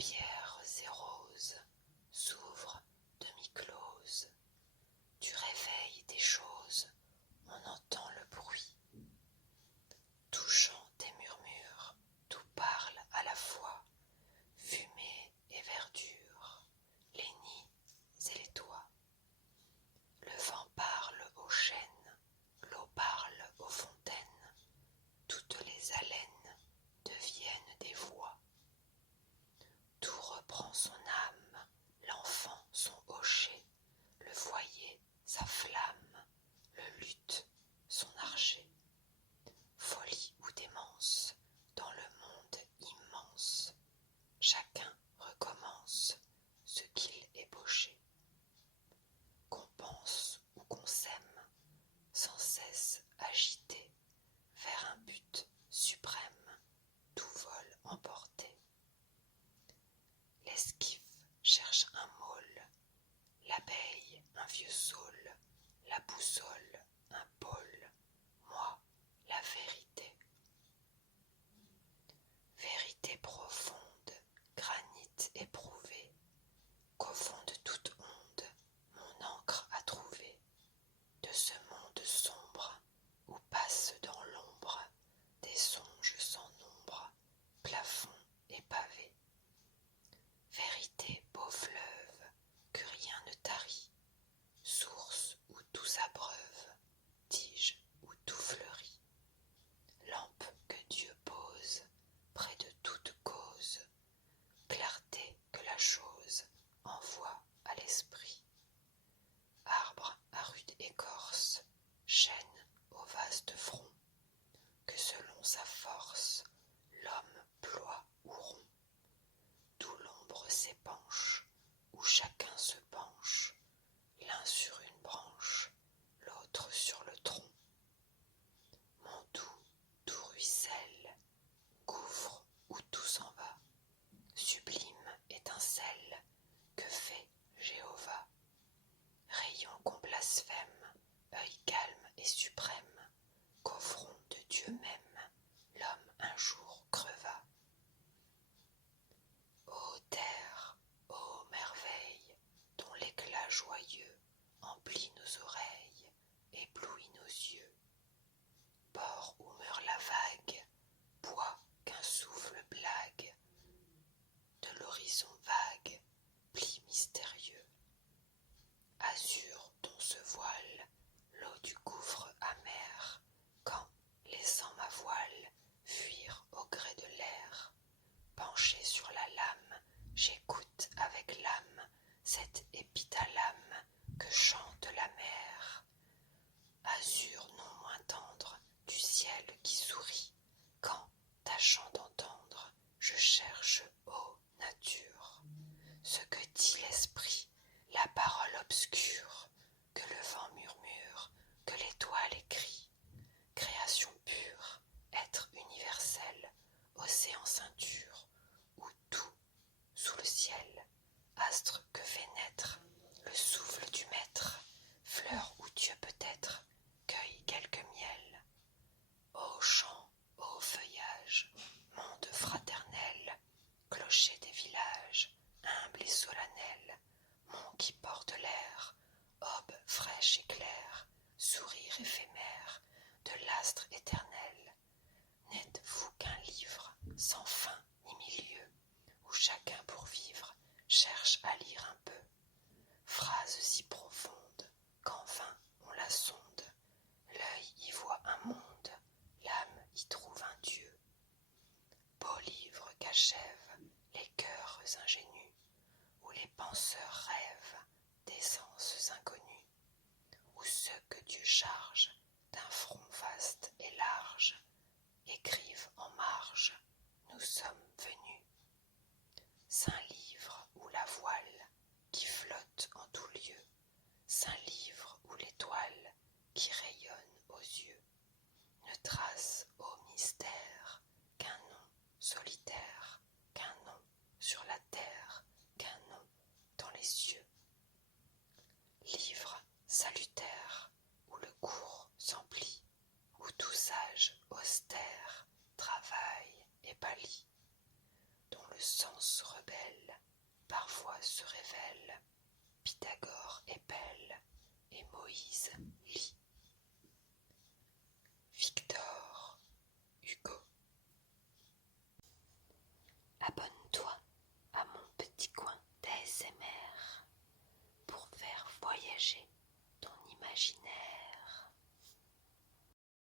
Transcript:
paupières et roses s'ouvrent demi-closes. Du réveil des choses, on entend le bruit. Tout chante et murmure, tout parle à la fois, fumée et verdure, les nids et les toits. Le vent parle aux chênes, l'eau parle aux fontaines, toutes les haleines deviennent des voix. Tout reprend son âme, l'enfant son hocher, le foyer sa flamme, le luth son archer. Folie ou démence, dans le monde immense, chacun recommence ce qu'il ébauchait. Qu'on pense ou qu'on sème, sans cesse agité, vers un but suprême, tout vol emporté. L'esquive cherche un môle, l'abeille un vieux saule, la boussole un pôle, moi la vérité. Vérité profonde, granit éprouvé, qu'au fond de toute onde, mon encre a trouvé, de ce monde sombre, où passent dans l'ombre des songes sans nombre, plafond et pavé. Vérité beau fleuve, que rien ne tarit, source où tout s'abreuve, tige où tout fleurit. Lampe que Dieu pose près de toute cause, clarté que la chose envoie à l'esprit. Arbre à rude écorce, chêne au vaste front, que selon sa force, l'homme ploie ou rompt. D'où l'ombre s'épanche, où chacun se penche, l'un sur une branche, l'autre sur le tronc. Mon doux ruisselle, gouffre où tout s'en va, sublime étincelle, que fait Jéhovah. Rayon qu'on blasphème, œil calme et suprême, qu'au front de Dieu même, l'homme un jour creva. Ô terre, ô merveille, dont l'éclat joyeux emplit nos oreilles, éblouit nos yeux. Port où meurt la vague, bois qu'un souffle blague, de l'horizon vague, pli mystérieux. Azur dont se voile l'eau du gouffre amer, quand, laissant ma voile, fuir au gré de l'air. Penché sur la lame, j'écoute avec l'âme cette épithalame que chante la mer. Azur non moins tendre du ciel qui sourit, quand, tâchant d'entendre, je cherche, ô nature, ce que dit l'esprit, la parole obscure, que le vent murmure, que l'étoile écrit. Création pure, être universel, océan ceinture, où tout, sous le ciel, astre que fait naître le souffle du maître, fleur où Dieu peut-être cueille quelque miel. Ô chant, ô feuillage, monde fraternel, clocher des villages, humble et solennel, mont qui porte l'air, aube fraîche et claire, sourire éphémère de l'astre éternel. N'êtes-vous qu'un livre sans fin ni milieu, où chacun pour vivre cherche à lire un peu? Phrase si profonde qu'en vain on la sonde, l'œil y voit un monde, l'âme y trouve un Dieu. Beau livre qu'achèvent les cœurs ingénus, où les penseurs rêvent d'essences inconnues, où ceux que Dieu charge d'un front vaste et large écrivent en marge, nous sommes venus. Saint livre où la voile qui flotte en tout lieu, saint livre où l'étoile qui rayonne aux yeux ne trace au mystère qu'un nom solitaire, qu'un nom sur la terre, qu'un nom dans les cieux. Livre salutaire où le cours s'emplit, où tout sage austère travaille et pâlit, dont le sens rebelle belle, parfois se révèle. Pythagore est belle, et Moïse